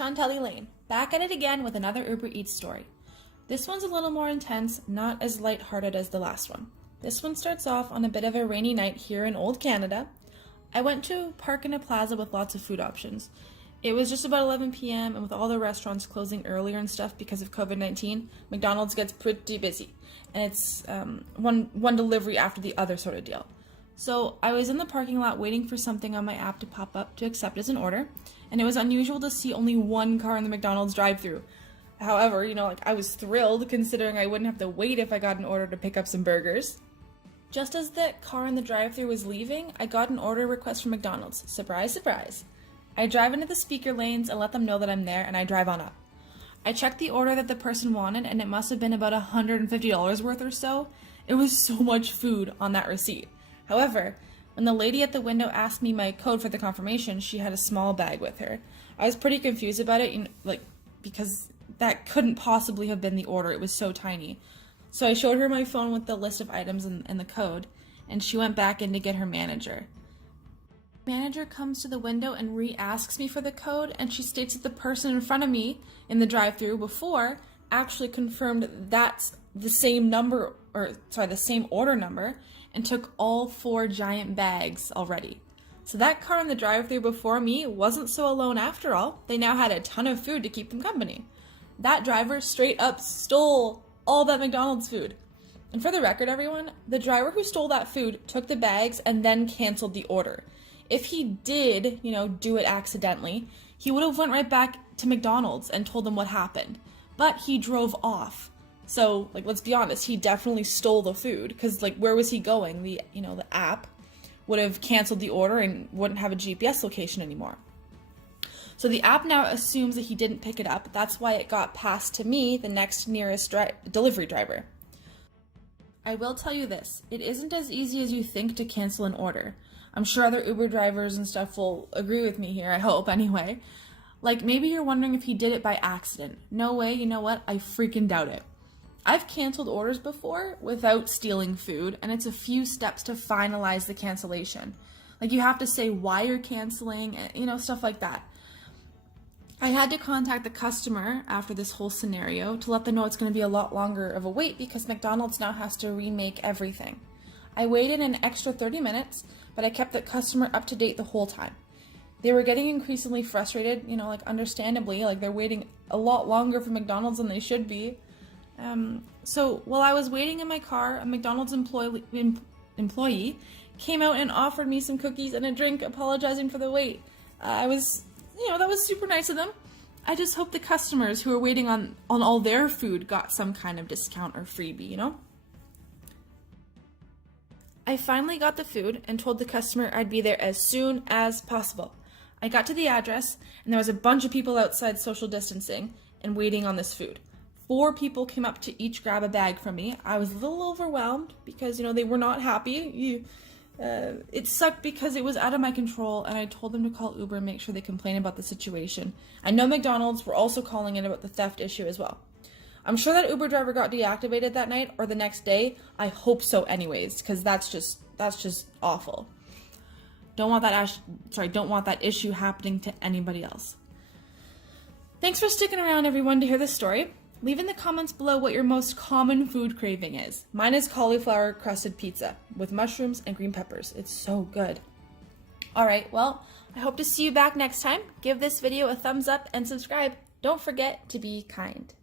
Chantelli Lane, back at it again with another Uber Eats story. This one's a little more intense, not as lighthearted as the last one. This one starts off on a bit of a rainy night here in Old Canada. I went to park in a plaza with lots of food options. It was just about 11 p.m. and with all the restaurants closing earlier and stuff because of COVID-19, McDonald's gets pretty busy. And it's one delivery after the other sort of deal. So I was in the parking lot waiting for something on my app to pop up to accept as an order, and it was unusual to see only one car in the McDonald's drive-thru. However, I was thrilled considering I wouldn't have to wait if I got an order to pick up some burgers. Just as the car in the drive-thru was leaving, I got an order request from McDonald's. Surprise, surprise. I drive into the speaker lanes and let them know that I'm there, and I drive on up. I checked the order that the person wanted, and it must have been about $150 worth or so. It was so much food on that receipt. However, when the lady at the window asked me my code for the confirmation, she had a small bag with her. I was pretty confused about it, because that couldn't possibly have been the order. It was so tiny. So I showed her my phone with the list of items and the code, and she went back in to get her manager. Manager comes to the window and re-asks me for the code, and she states that the person in front of me in the drive-thru before actually confirmed that's the same the same order number, and took all 4 giant bags already. So that car in the drive-thru before me wasn't so alone after all. They now had a ton of food to keep them company. That driver straight up stole all that McDonald's food. And for the record, everyone, the driver who stole that food took the bags and then canceled the order. If he did, do it accidentally, he would have went right back to McDonald's and told them what happened. But he drove off. So, let's be honest, he definitely stole the food, because, where was he going? The app would have canceled the order and wouldn't have a GPS location anymore. So the app now assumes that he didn't pick it up. That's why it got passed to me, the next nearest delivery driver. I will tell you this, it isn't as easy as you think to cancel an order. I'm sure other Uber drivers and stuff will agree with me here, I hope anyway. Maybe you're wondering if he did it by accident. No way, you know what? I freaking doubt it. I've canceled orders before without stealing food, and it's a few steps to finalize the cancellation. You have to say why you're canceling, stuff like that. I had to contact the customer after this whole scenario to let them know it's going to be a lot longer of a wait because McDonald's now has to remake everything. I waited an extra 30 minutes, but I kept the customer up to date the whole time. They were getting increasingly frustrated, understandably, they're waiting a lot longer for McDonald's than they should be. So while I was waiting in my car, a McDonald's employee came out and offered me some cookies and a drink, apologizing for the wait. That was super nice of them. I just hope the customers who are waiting on all their food got some kind of discount or freebie, I finally got the food and told the customer I'd be there as soon as possible. I got to the address, and there was a bunch of people outside social distancing and waiting on this food. 4 people came up to each grab a bag from me. I was a little overwhelmed because, they were not happy. It sucked because it was out of my control, and I told them to call Uber and make sure they complain about the situation. I know McDonald's were also calling in about the theft issue as well. I'm sure that Uber driver got deactivated that night or the next day. I hope so anyways, because that's just awful. Don't want that issue happening to anybody else. Thanks for sticking around, everyone, to hear this story. Leave in the comments below what your most common food craving is. Mine is cauliflower crusted pizza with mushrooms and green peppers. It's so good. Alright, well, I hope to see you back next time. Give this video a thumbs up and subscribe. Don't forget to be kind.